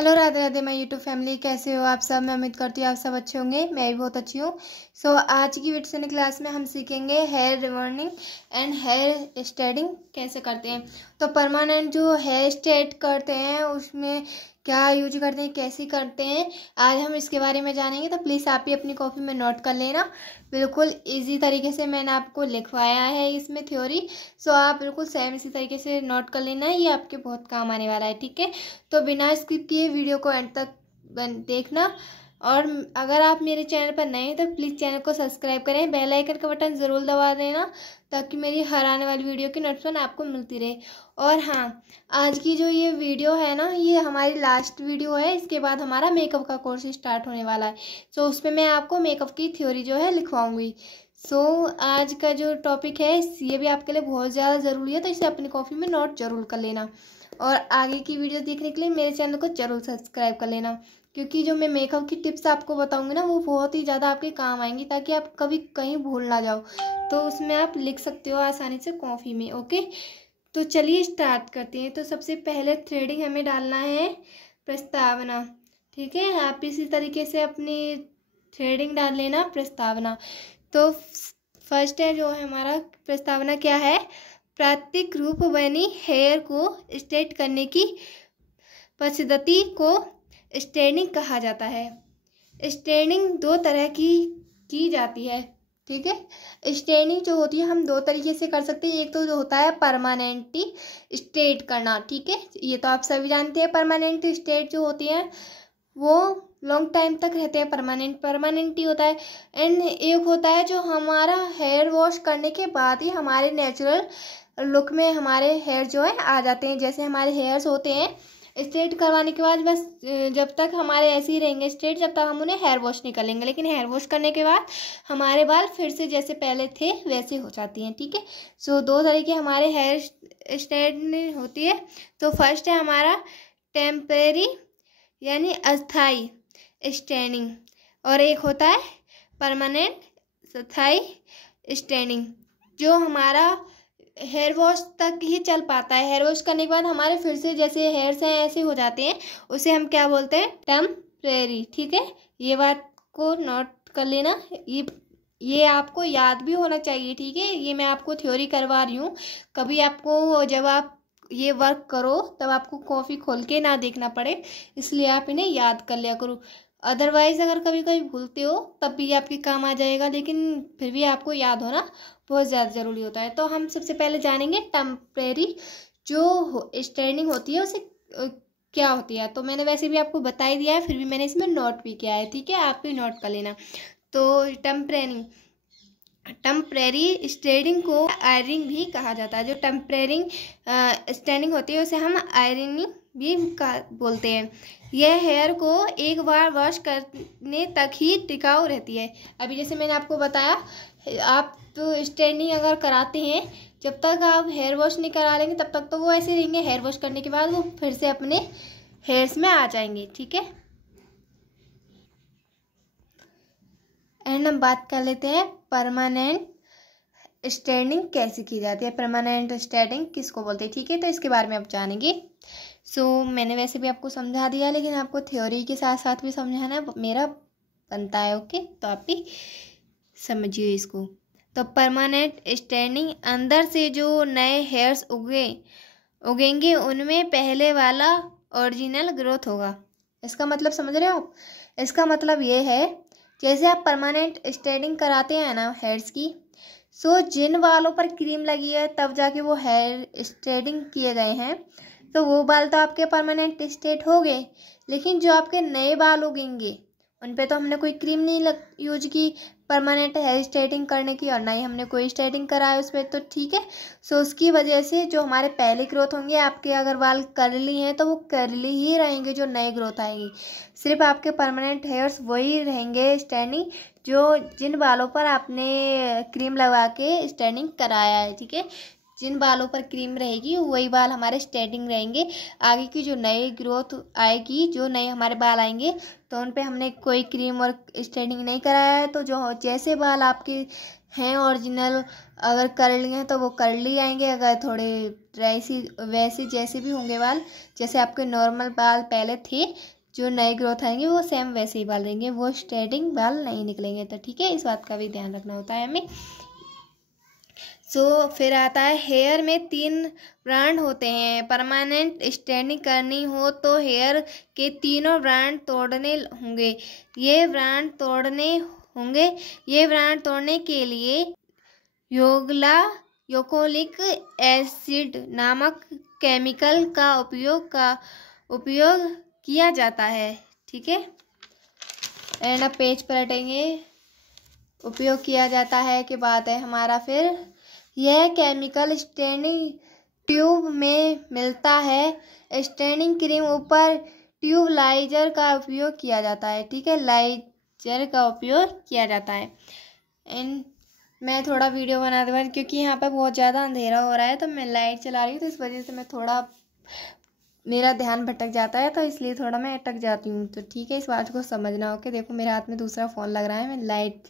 Hello, Radhe Radhe my YouTube family. कैसे हो आप सब? मैं उम्मीद करती हूँ आप सब अच्छे होंगे। मैं भी बहुत अच्छी हूँ। आज की वीडियो क्लास में हम सीखेंगे hair rebonding and hair straightening कैसे करते हैं। तो परमानेंट जो हेयर स्ट्रेट करते हैं उसमें क्या यूज करते हैं, कैसे करते हैं, आज हम इसके बारे में जानेंगे। तो प्लीज़ आप ही अपनी कॉपी में नोट कर लेना। बिल्कुल इजी तरीके से मैंने आपको लिखवाया है इसमें थ्योरी। आप बिल्कुल सेम इसी तरीके से नोट कर लेना, ये आपके बहुत काम आने वाला है। ठीक है, तो बिना स्किप किए वीडियो को एंड तक देखना। और अगर आप मेरे चैनल पर नए हैं तो प्लीज़ चैनल को सब्सक्राइब करें, बेल आइकन का बटन ज़रूर दबा देना ताकि मेरी हर आने वाली वीडियो की नोटिफिकेशन आपको मिलती रहे। और हाँ, आज की जो ये वीडियो है ना, ये हमारी लास्ट वीडियो है। इसके बाद हमारा मेकअप का कोर्स स्टार्ट होने वाला है। उसमें मैं आपको मेकअप की थ्योरी जो है लिखवाऊंगी। आज का जो टॉपिक है ये भी आपके लिए बहुत ज़्यादा ज़रूरी है, तो इसे अपनी कॉपी में नोट जरूर कर लेना। और आगे की वीडियो देखने के लिए मेरे चैनल को जरूर सब्सक्राइब कर लेना, क्योंकि जो मैं मेकअप की टिप्स आपको बताऊंगी ना, वो बहुत ही ज़्यादा आपके काम आएंगी, ताकि आप कभी कहीं भूल ना जाओ। तो उसमें आप लिख सकते हो आसानी से कॉपी में। ओके, तो चलिए स्टार्ट करते हैं। तो सबसे पहले थ्रेडिंग हमें डालना है प्रस्तावना। ठीक है, आप इसी तरीके से अपनी थ्रेडिंग डाल लेना प्रस्तावना। तो फर्स्ट है जो है हमारा प्रस्तावना क्या है, प्राकृतिक रूप बनी हेयर को स्ट्रेट करने की पद्धति को स्ट्रेनिंग कहा जाता है। स्ट्रेनिंग दो तरह की जाती है। ठीक है, स्ट्रेनिंग जो होती है हम दो तरीके से कर सकते हैं। एक तो जो होता है परमानेंटली स्ट्रेट करना। ठीक है, ये तो आप सभी जानते हैं। परमानेंट स्ट्रेट जो होती है वो लॉन्ग टाइम तक रहते हैं, परमानेंट ही होता है। एंड एक होता है जो हमारा हेयर वॉश करने के बाद ही हमारे नेचुरल लुक में हमारे हेयर जो है आ जाते हैं। जैसे हमारे हेयर्स होते हैं स्ट्रेट करवाने के बाद बस जब तक हमारे ऐसे ही रहेंगे स्ट्रेट, जब तक हम उन्हें हेयर वॉश नहीं करेंगे। लेकिन हेयर वॉश करने के बाद हमारे बाल फिर से जैसे पहले थे वैसे हो जाती हैं। ठीक है, दो तरीके हमारे हेयर स्ट्रेट होती है। तो फर्स्ट है हमारा टेम्परेरी यानी अस्थाई स्ट्रेनिंग, और एक होता है परमानेंट स्थाई स्ट्रेनिंग, जो हमारा हेयर वॉश तक ही चल पाता है। हेयर वॉश करने के बाद हमारे फिर से जैसे हेयर्स हैं ऐसे हो जाते हैं, उसे हम क्या बोलते हैं, टेम्परेरी। ठीक है, ये बात को नोट कर लेना, ये आपको याद भी होना चाहिए। ठीक है, ये मैं आपको थ्योरी करवा रही हूँ। कभी आपको जब आप ये वर्क करो तब आपको कॉपी खोल के ना देखना पड़े, इसलिए आप इन्हें याद कर लिया करो। अदरवाइज अगर कभी कभी भूलते हो तब भी आपके काम आ जाएगा, लेकिन फिर भी आपको याद होना बहुत ज़्यादा ज़रूरी होता है। तो हम सबसे पहले जानेंगे टेम्परेरी जो स्ट्रेनिंग होती है उसे क्या होती है। तो मैंने वैसे भी आपको बता ही दिया है, फिर भी मैंने इसमें नोट भी किया है। ठीक है, आप भी नोट कर लेना। तो टेम्परेरी स्ट्रेनिंग को आयरनिंग भी कहा जाता है। जो टेम्परेरी स्ट्रेनिंग होती है उसे हम आयरनिंग भी बोलते हैं। यह हेयर को एक बार वॉश करने तक ही टिकाऊ रहती है। अभी जैसे मैंने आपको बताया, आप तो स्ट्रेनिंग अगर कराते हैं, जब तक आप हेयर वॉश नहीं करा लेंगे तब तक तो वो ऐसे रहेंगे। हेयर वॉश करने के बाद वो फिर से अपने हेयर्स में आ जाएंगे। ठीक है, एंड हम बात कर लेते हैं परमानेंट स्ट्रेनिंग कैसे की जाती है। परमानेंट स्ट्रेनिंग किसको बोलते हैं, ठीक है, तो इसके बारे में आप जानेंगे। मैंने वैसे भी आपको समझा दिया, लेकिन आपको थ्योरी के साथ साथ भी समझाना मेरा बनता है। ओके, तो आप भी समझिए इसको। तो परमानेंट स्ट्रेनिंग अंदर से जो नए हेयर्स उगेंगे उनमें पहले वाला ओरिजिनल ग्रोथ होगा। इसका मतलब समझ रहे हो आप? इसका मतलब ये है, जैसे आप परमानेंट स्ट्रेनिंग कराते हैं ना हेयर्स की, जिन बालों पर क्रीम लगी है तब जाके वो हेयर स्ट्रेनिंग किए गए हैं, तो वो बाल तो आपके परमानेंट स्ट्रेट हो गए। लेकिन जो आपके नए बाल उगेंगे उन पे तो हमने कोई क्रीम नहीं यूज की परमानेंट हेयर स्ट्रेटिंग करने की, और ना ही हमने कोई स्ट्रेटिंग कराया उस पर। तो ठीक है, उसकी वजह से जो हमारे पहले ग्रोथ होंगे, आपके अगर बाल कर्ली हैं तो वो कर्ली ही रहेंगे। जो नए ग्रोथ आएंगी सिर्फ आपके परमानेंट हेयर्स वही रहेंगे स्ट्रेनिंग, जिन बालों पर आपने क्रीम लगा के स्ट्रेनिंग कराया है। ठीक है, जिन बालों पर क्रीम रहेगी वही बाल हमारे स्ट्रेटिंग रहेंगे। आगे की जो नई ग्रोथ आएगी, जो नए हमारे बाल आएंगे, तो उन पे हमने कोई क्रीम और स्ट्रेटिंग नहीं कराया है। तो जो जैसे बाल आपके हैं ओरिजिनल, अगर कर्ली हैं तो वो कर्ली आएंगे, अगर थोड़े वैसे जैसे भी होंगे बाल, जैसे आपके नॉर्मल बाल पहले थे, जो नए ग्रोथ आएंगे वो सेम वैसे ही बाल रहेंगे, वो स्ट्रेटिंग बाल नहीं निकलेंगे। तो ठीक है, इस बात का भी ध्यान रखना होता है हमें। फिर आता है हेयर में 3 ब्रांड होते हैं। परमानेंट स्ट्रेटनिंग करनी हो तो हेयर के तीनों ब्रांड तोड़ने होंगे। ये ब्रांड तोड़ने के लिए योकोलिक एसिड नामक केमिकल का उपयोग किया जाता है। ठीक है, एंड अब पेज पलटेंगे। उपयोग किया जाता है कि बात है हमारा। फिर यह केमिकल स्ट्रेनिंग ट्यूब में मिलता है। स्ट्रेनिंग क्रीम ऊपर ट्यूबलाइजर का उपयोग किया जाता है। ठीक है, लाइजर का उपयोग किया जाता है। एंड मैं थोड़ा वीडियो बनाते बाद, क्योंकि यहाँ पर बहुत ज़्यादा अंधेरा हो रहा है तो मैं लाइट चला रही हूँ, तो इस वजह से मैं थोड़ा मेरा ध्यान भटक जाता है, तो इसलिए थोड़ा मैं अटक जाती हूँ। तो ठीक है, इस बात को समझना हो कि देखो मेरे हाथ में दूसरा फ़ोन लग रहा है, मैं लाइट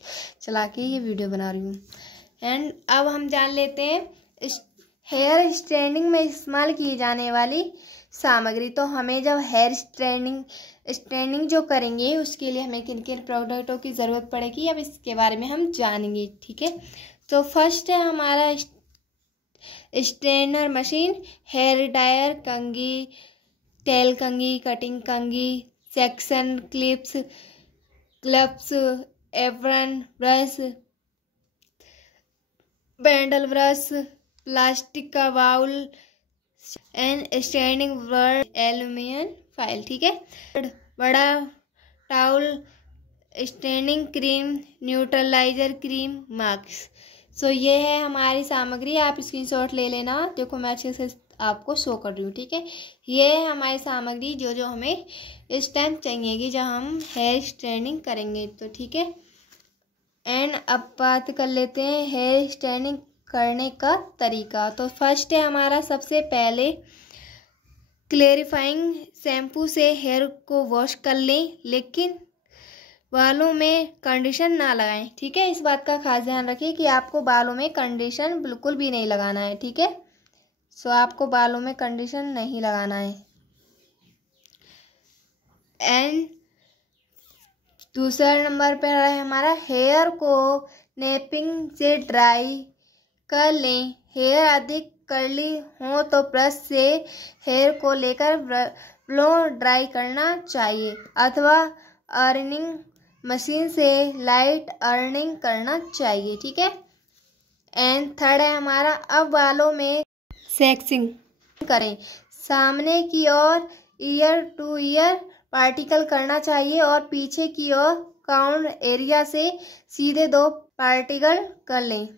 चला के ये वीडियो बना रही हूँ। एंड अब हम जान लेते हैं हेयर स्ट्रेटनिंग में इस्तेमाल की जाने वाली सामग्री। तो हमें जब हेयर स्ट्रेटनिंग जो करेंगे उसके लिए हमें किन किन प्रोडक्टों की ज़रूरत पड़ेगी, अब इसके बारे में हम जानेंगे। ठीक है, तो फर्स्ट है हमारा स्ट्रेनर मशीन, हेयर ड्रायर, कंघी, टेल कंघी, कटिंग कंघी, सेक्शन क्लिप्स, एप्रन ब्रश, बैंडल ब्रश, प्लास्टिक का bowl and standing board, aluminium foil. ठीक है, बड़ा towel, standing cream, neutralizer cream, mask. ये है हमारी सामग्री। आप स्क्रीनशॉट ले लेना, देखो मैं अच्छे से आपको शो कर रही हूँ। ठीक है, ये है हमारी सामग्री जो हमें इस टाइम चाहिएगी जब हम हेयर स्ट्रेटनिंग करेंगे। तो ठीक है, एंड अब बात कर लेते हैं हेयर स्ट्रेटनिंग करने का तरीका। तो फर्स्ट है हमारा, सबसे पहले क्लेरिफाइंग शैम्पू से हेयर को वॉश कर लें, लेकिन बालों में कंडीशन ना लगाएं। ठीक है, इस बात का खास ध्यान रखिए कि आपको बालों में कंडीशन बिल्कुल भी नहीं लगाना है। ठीक है, आपको बालों में कंडीशन नहीं लगाना है। एंड दूसरा नंबर पर है हमारा, हेयर को नेपिंग से ड्राई कर लें। हेयर अधिक कर्ली हो तो ब्रश से हेयर को लेकर ब्लो ड्राई करना चाहिए, अथवा अर्निंग मशीन से लाइट अर्निंग करना चाहिए। ठीक है, एंड थर्ड है हमारा, अब बालों में सेक्सिंग करें। सामने की ओर ईयर टू ईयर पार्टिकल करना चाहिए और पीछे की ओर काउंट एरिया से सीधे 2 पार्टिकल कर लें।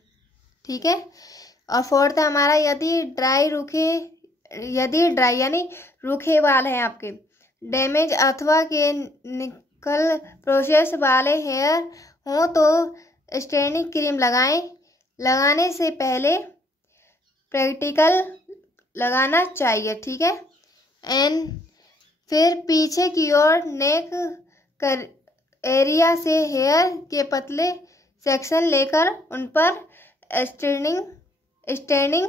ठीक है, और फोर्थ है हमारा, यदि ड्राई यानी रूखे बाल हैं आपके, डैमेज अथवा के निकल प्रोसेस वाले हेयर हो तो स्ट्रेटनिंग क्रीम लगाएं। लगाने से पहले प्रैक्टिकल लगाना चाहिए। ठीक है, एंड फिर पीछे की ओर नेक कर एरिया से हेयर के पतले सेक्शन लेकर उन पर स्ट्रेटनिंग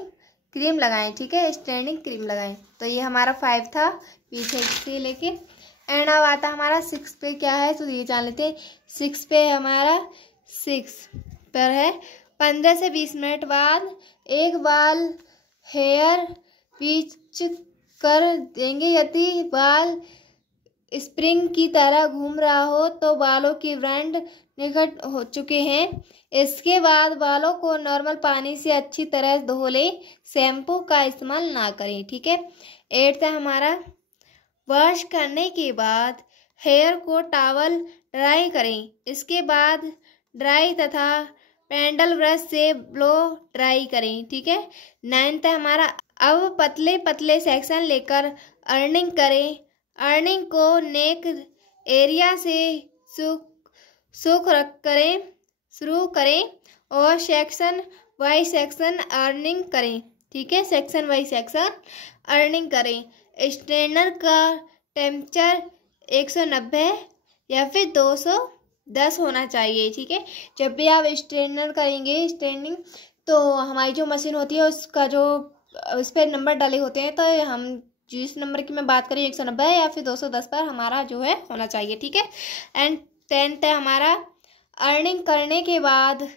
क्रीम लगाएं। ठीक है, स्ट्रेटनिंग क्रीम लगाएं। तो ये हमारा 5 था पीछे से लेके। एंड अब आता हमारा 6 पे क्या है, तो ये जान लेते हैं। 6 पे हमारा 6 पर है, 15 से 20 मिनट बाद एक बाल हेयर बीच कर देंगे। यदि बाल स्प्रिंग की तरह घूम रहा हो तो बालों की ब्रांड निकट हो चुके हैं। इसके बाद बालों को नॉर्मल पानी से अच्छी तरह धो लें, शैम्पू का इस्तेमाल ना करें। ठीक है, 8 है हमारा, वॉश करने के बाद हेयर को टॉवल ड्राई करें। इसके बाद ड्राई तथा पेंडल ब्रश से ब्लो ड्राई करें। ठीक है, 9 है हमारा, अब पतले पतले सेक्शन लेकर अर्निंग करें। अर्निंग को नेक एरिया से शुरू करें और सेक्शन वाइज सेक्शन अर्निंग करें। ठीक है, सेक्शन वाइज सेक्शन अर्निंग करें। स्ट्रेटनर का टेम्परेचर 190 या फिर 210 होना चाहिए। ठीक है, जब भी आप स्ट्रेटनर करेंगे स्ट्रेटनिंग, तो हमारी जो मशीन होती है उसका जो उस पर नंबर डाले होते हैं, तो हम जिस नंबर की मैं बात करें 190 या फिर 210 पर हमारा जो है होना चाहिए, ठीक है। एंड 10th है हमारा, अर्निंग करने के बाद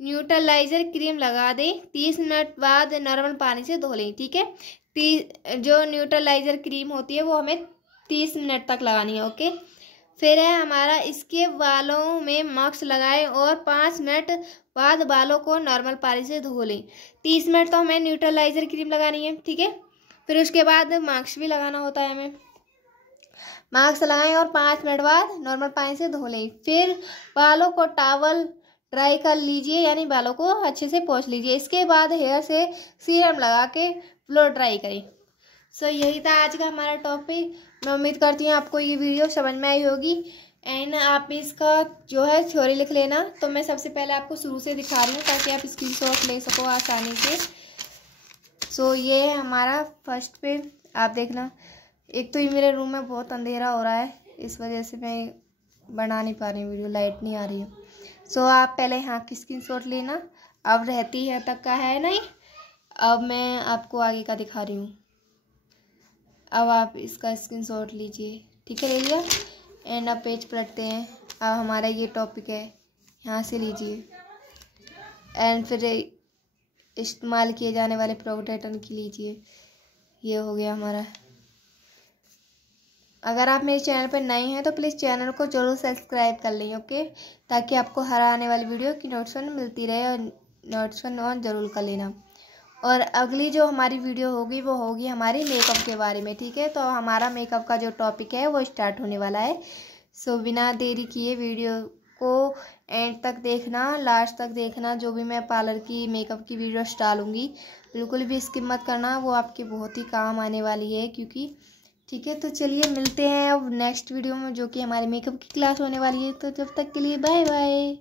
न्यूट्रलाइजर क्रीम लगा दें, 30 मिनट बाद नॉर्मल पानी से धो लें, ठीक है। जो न्यूट्रलाइजर क्रीम होती है वो हमें 30 मिनट तक लगानी है, ओके। फिर है हमारा, इसके बालों में मास्क लगाएं और 5 मिनट बाद बालों को नॉर्मल पानी से धो लें। 30 मिनट तो हमें न्यूट्रलाइजर क्रीम लगानी है, ठीक है। फिर उसके बाद मास्क भी लगाना होता है हमें। मास्क लगाएं और 5 मिनट बाद नॉर्मल पानी से धो लें। फिर बालों को टॉवल ड्राई कर लीजिए, यानी बालों को अच्छे से पोंछ लीजिए। इसके बाद हेयर से सीरम लगा के ब्लो ड्राई करें। सो यही था आज का हमारा टॉपिक। मैं उम्मीद करती हूँ आपको ये वीडियो समझ में आई होगी। एंड आप इसका जो है थ्योरी लिख लेना। तो मैं सबसे पहले आपको शुरू से दिखा रही हूँ ताकि आप स्क्रीनशॉट ले सको आसानी से। सो ये है हमारा फर्स्ट पे, आप देखना। एक तो ये मेरे रूम में बहुत अंधेरा हो रहा है, इस वजह से मैं बना नहीं पा रही हूँ वीडियो, लाइट नहीं आ रही है। सो आप पहले यहाँ की स्क्रीनशॉट लेना। अब रहती है तक का है नहीं, अब मैं आपको आगे का दिखा रही हूँ। अब आप इसका स्क्रीनशॉट लीजिए, ठीक है, ले लिया। एंड अब पेज पलटते हैं। अब हमारा ये टॉपिक है, यहाँ से लीजिए। एंड फिर इस्तेमाल किए जाने वाले प्रोडक्ट की लीजिए। ये हो गया हमारा। अगर आप मेरे चैनल पर नए हैं तो प्लीज़ चैनल को जरूर सब्सक्राइब कर लें, ओके, ताकि आपको हर आने वाली वीडियो की नोटिफिकेशन मिलती रहे, और नोटिफिकेशन ऑन जरूर कर लेना। और अगली जो हमारी वीडियो होगी वो होगी हमारी मेकअप के बारे में, ठीक है। तो हमारा मेकअप का जो टॉपिक है वो स्टार्ट होने वाला है। सो बिना देरी किए वीडियो को एंड तक देखना, लास्ट तक देखना। जो भी मैं पार्लर की मेकअप की वीडियोस डालूंगी बिल्कुल भी स्किप मत करना, वो आपके बहुत ही काम आने वाली है, क्योंकि ठीक है। तो चलिए मिलते हैं अब नेक्स्ट वीडियो में, जो कि हमारे मेकअप की क्लास होने वाली है। तो जब तक के लिए बाय बाय।